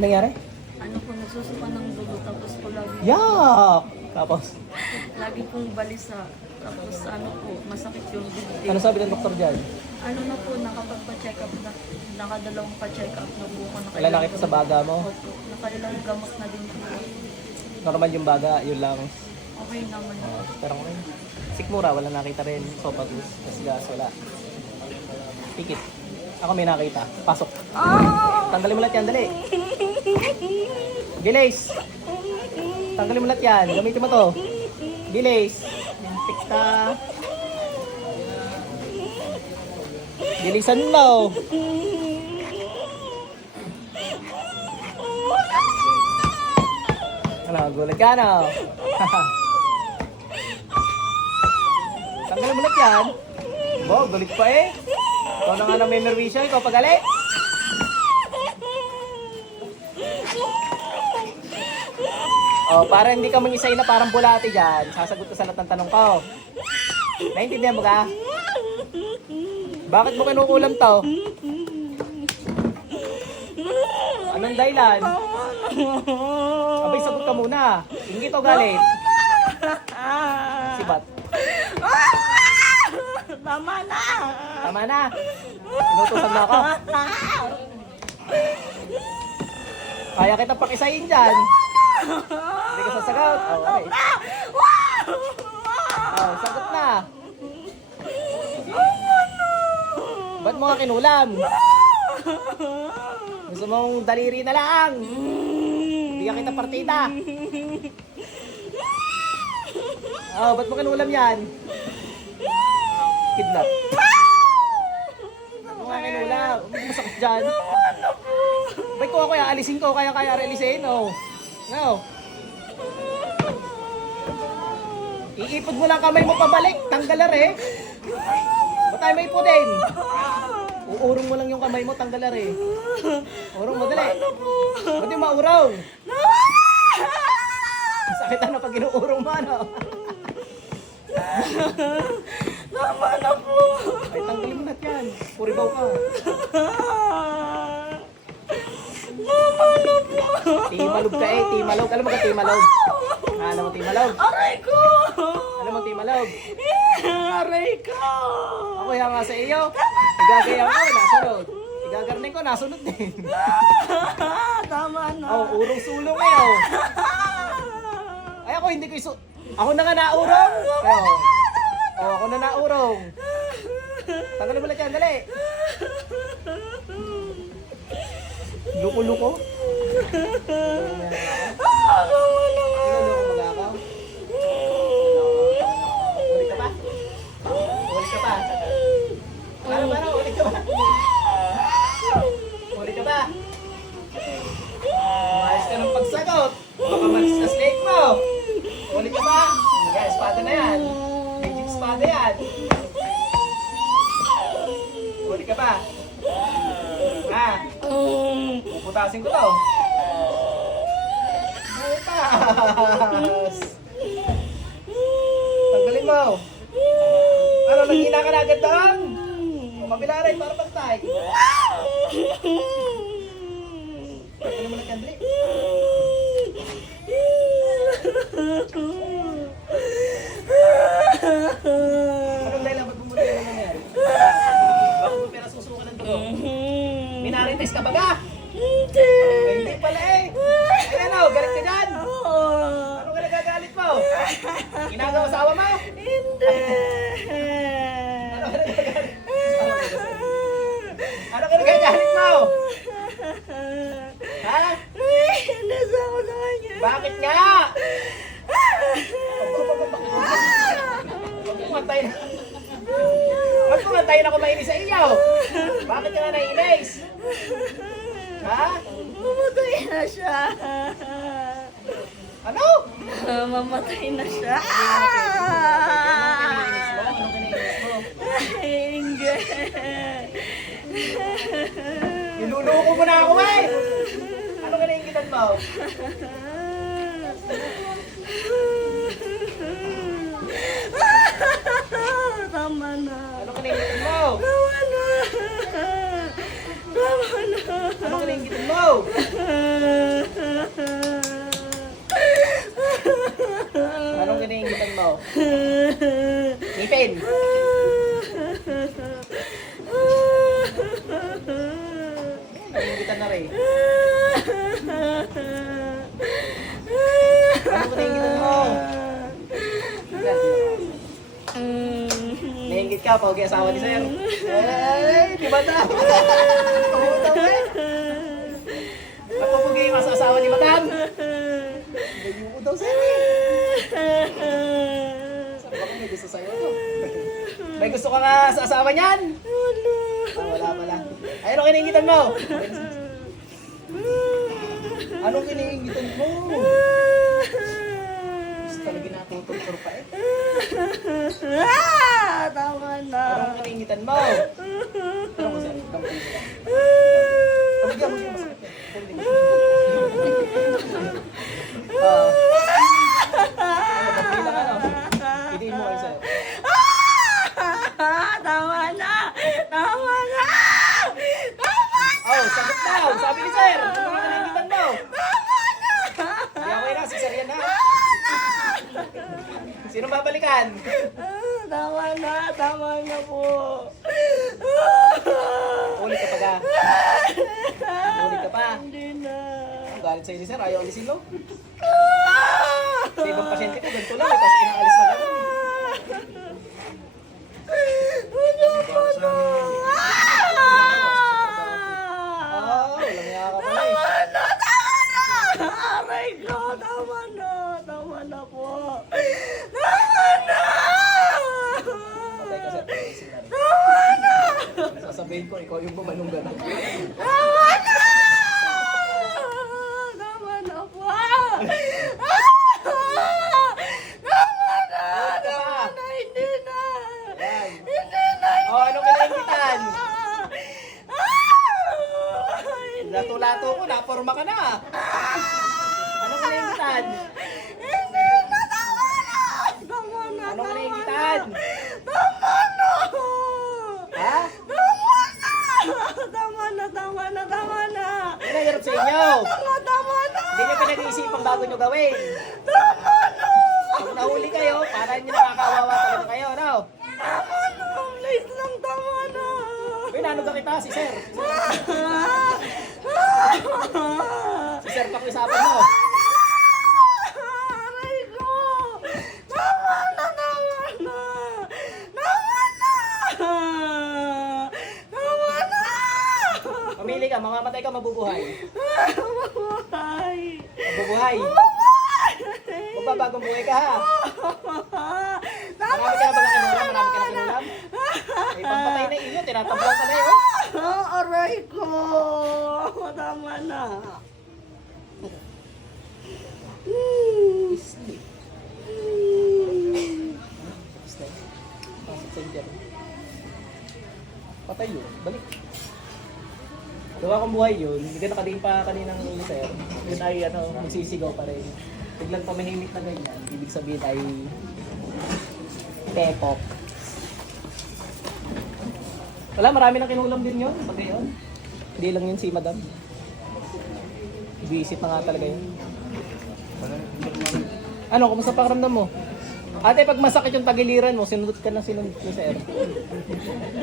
Nangyari? Ano po, nagsusuka ng dugo tapos po lagi, Yak! Tapos, lagi pong balisa. Tapos ano po, masakit yung dibdib. ano sabi ng doktor dyan? Ano na po, nakapagpa-check up na, nakadalawang pa-check up na po. Lalaki ka sa baga mo? Opo, nakailang gamot na din po. Normal yung baga, yun lang. Okay naman. Uh, pero okay. Sikmura, wala nakita rin. Sopagus, gas, wala. Pikit. Ako may nakita. Pasok. Tanggalin mo lahat yan, dali. Bilis! Tanggalin mo lahat yan. Gamitin mo to. Bilis! Lintik ka. Bilisan mo. Ano, gulat ka na. Tanggalin mo lahat yan. Bo, galit pa eh. Ikaw na nga na may nervisyo, ikaw pagalit. Oh, para hindi ka mangisay na parang bulati dyan, sasagot ka sa lahat ng tanong ko. Naintindihan mo ka? Bakit mo kinukulam to? Anong dahilan? Abay, sagot ka muna. Ingit o galit? Sibat. Tama na! Tama na. Inutusan na ako. Kaya kita pakisayin dyan. Hindi ka sasagot. Oh, okay. Oh, sagot na. Ba't mo nga kinulam? Gusto mong daliri na lang. Hindi ka kita partida. Oh, ba't mo kinulam yan? Kidnap. Ba't mo nga kinulam? Masakit dyan? Ba't ko ako yung alisin ko, kaya kaya realisin, oh. No. Iipod mo lang kamay mo pabalik, tanggalar eh. Ba't tayo may ipodin? Uurong mo lang yung kamay mo, tanggalar eh. Urong mo, dali. Ba't yung maurong? Sakit na pag inuurong mo, ano? Tama na po! Ay, tanggalin mo na yan. Puribaw ka. Tama na po! Timalog ka eh, timalog. Alam mo ka timalog? Alam mo timalog? Aray ko! Alam mo timalog? Aray ko! Ako yung nga sa iyo. Igagaya ko, nasunod. Igagarning ko, nasunod din. Tama na! Oh, urong sulong eh, oh. Ay, ako hindi ko isu... Ako na nga naurong. Oh, oh ako na naurong. Tanggalin mo lang yan, dali. Luko-luko? Tama na nga! Ulit ka pa? Ulit ka pa? Para, para, ulit ka pa? Ka pa? Umayos ka ng pagsagot. Baka malis na snake mo. Ulit ka pa? Yan, espada na yan. Magic espada yan. Ka pa? Ha? Puputasin ko to. Butas! Tanggalin mo. Ano, naghina ka na agad doon? Rin, para pagtay. Tanggalin mo na kandali. Anong dahilan? Ba't bumuli ka? Bakit mo pera susuka ng dugo? Minarites ka ba ka? Hindi! Ay, hindi pala eh. Ay, ano, galit ka dyan? Ano ka nagagalit mo? Ginagawa asawa mo? Hindi! Ano ka nagagalit? Ano ka nagagalit mo? Ha? Nasa ako sa kanya! Bakit nga? Huwag kumantay na. Huwag kumantay na kumainis sa iyo. Bakit ka na naiinis? Ha? Mamatay na siya! Ano? Mamatay na siya! Mo? Hindi! Niluluko mo na ako eh! Ano ka naiingitan mo? Tama na. Ano kinikitin mo? Tama na. Tama na. Ano kinikitin mo? Anong kinikitan mo? Ngipin. Naingit ka, pag asawa ni Sir. Ay, di ba na? Pumutaw eh. Napapugay yung asawa ni Madam. Ganyan mo daw, Sir. Sabi ko, may gusto sa'yo. May gusto ka nga sa asawa niyan? Ah, wala pala. Ay, ano kiniingitan mo? Anong kiniingitan mo? Gusto talaga natututor pa eh. Ah, tama na. Anong kiniingitan mo? Kampay mo lang. Pabigyan mo siya masakit yan. Hindi mo. Ah. Ano, kampay lang ano? Pidiin mo kayo sir. Ah, tama na. Tama na. Tama Oh, sagot daw. Sabi ni sir. Ano ang kiniingitan mo? Hindi ako na, si sir yan ha. Sino babalikan? Ah, Tama na. Tama na po. Ulit ka pa ka. Ulit ka pa. Hindi na. Ang galit sa'yo ni sir, ayaw alisin no? Sa ibang pasyente ko, ganito lang, eh, tapos inaalis na gano'n. Ano po to? Ah, Ah! walang nga ka pala eh. Tama na, tama na! Aray ko, tama na, tama na po. Tama na! Patay ka sir, alisin na rin. Tama na! Sasabihin ko, ikaw yung bumanong gano'n. Tama na! Tama na po. Ah! Tama na! Tama na, hindi na! Yan. Hindi na! Oh, anong kinaingitan? Ah! Hindi Lato-lato ko, naporma ka na. Anong kinaingitan? Hindi na! Tama na! Tama na! Anong tama kinaingitan? na. Tama na! Ha? Tama na! Tama na! Tama na! Tama na! Ano hirap sa inyo? Tama, tama na! Hindi nyo pinag-iisipang gawin. Tama na! Pag nahuli kayo, para nyo nakakawawa talaga kayo, ano? Tama na! Please lang, tama na! Uy, nanog ka kita, si sir. Si sir, pakiusapan mo. Aray ko! Tama na! Tama na! Tama na! Tama na! Mamili ka, mamamatay ka, mabubuhay. Mabuhay! Mabubuhay. Magbabagong buhay ka, ha? Tama Marami ka na ba nakinulam? Marami ka na kinulam? May pampatay na inyo, tinatablang ka na yun. Ah, aray ko! Tama na! Sleep. Sleep. Pasok sa inyo. Patay yun. Balik. Gawa kong buhay yun. Hindi ka nakadiin pa kaninang sir. Yun ay ano, magsisigaw pa rin. Biglang pamahimik na ganyan. Ibig sabihin ay tepok. Wala, marami nang kinulam din yun. Pag yun. Hindi lang yun si madam. Visit na nga talaga yun. Ano, kumusta pakiramdam mo? Ate, pag masakit yung tagiliran mo, sinunod ka na sinunod ni sir.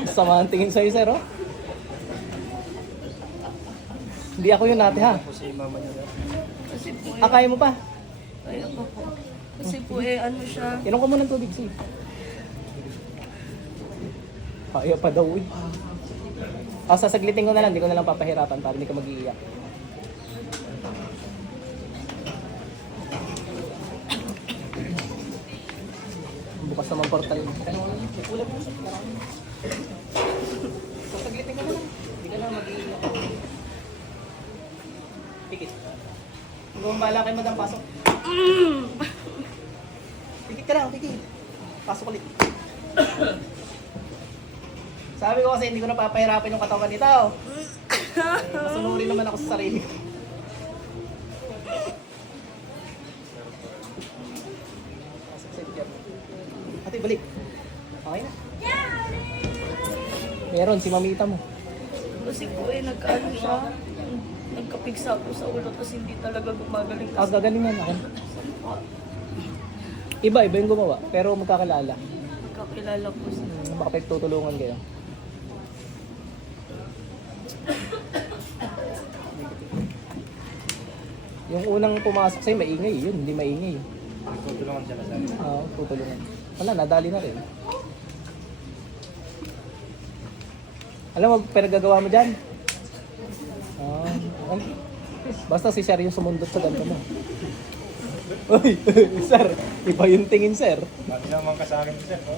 Sama ang tingin sa'yo, sir, oh. Hindi ako yun, ate, ha? Eh, Ah, mo pa? Kaya ko po. Kasi po eh, ano siya, Inom ka muna ng tubig, si. Kaya pa daw, eh. Ah, sasaglitin ko na lang, hindi ko na lang papahirapan para hindi ka mag-iiyak. Bukas naman portal. Karami. Sasaglitin ko na lang. Hindi ka na mag-iiyak. Pikit. Kung gumabala kay madam, pasok. Pikit ka lang, pikit. Pasok ulit. Sabi ko kasi hindi ko na papahirapan yung katawan nito. Masunurin naman ako sa sarili ko. Ate, balik. Okay na. Meron, si mamita mo. kasi po eh, nagkaano siya, nagkapigsa po sa ulo kasi hindi talaga gumagaling Ah, gagalingan ako. Iba, iba yung gumawa. Pero magkakalala. Kakilala po sir. Hmm, Baka tutulungan kayo. Yung unang pumasok sa'yo, maingay. Yun, hindi maingay. Tutulungan sila sa Oo, tutulungan. Wala, nadali na rin. Alam mo, pinagagawa mo dyan? Ah, ay, basta si Sir yung sumundot sa ganito mo. Uy, sir, iba yung tingin, sir. Mati naman ka sa akin, sir.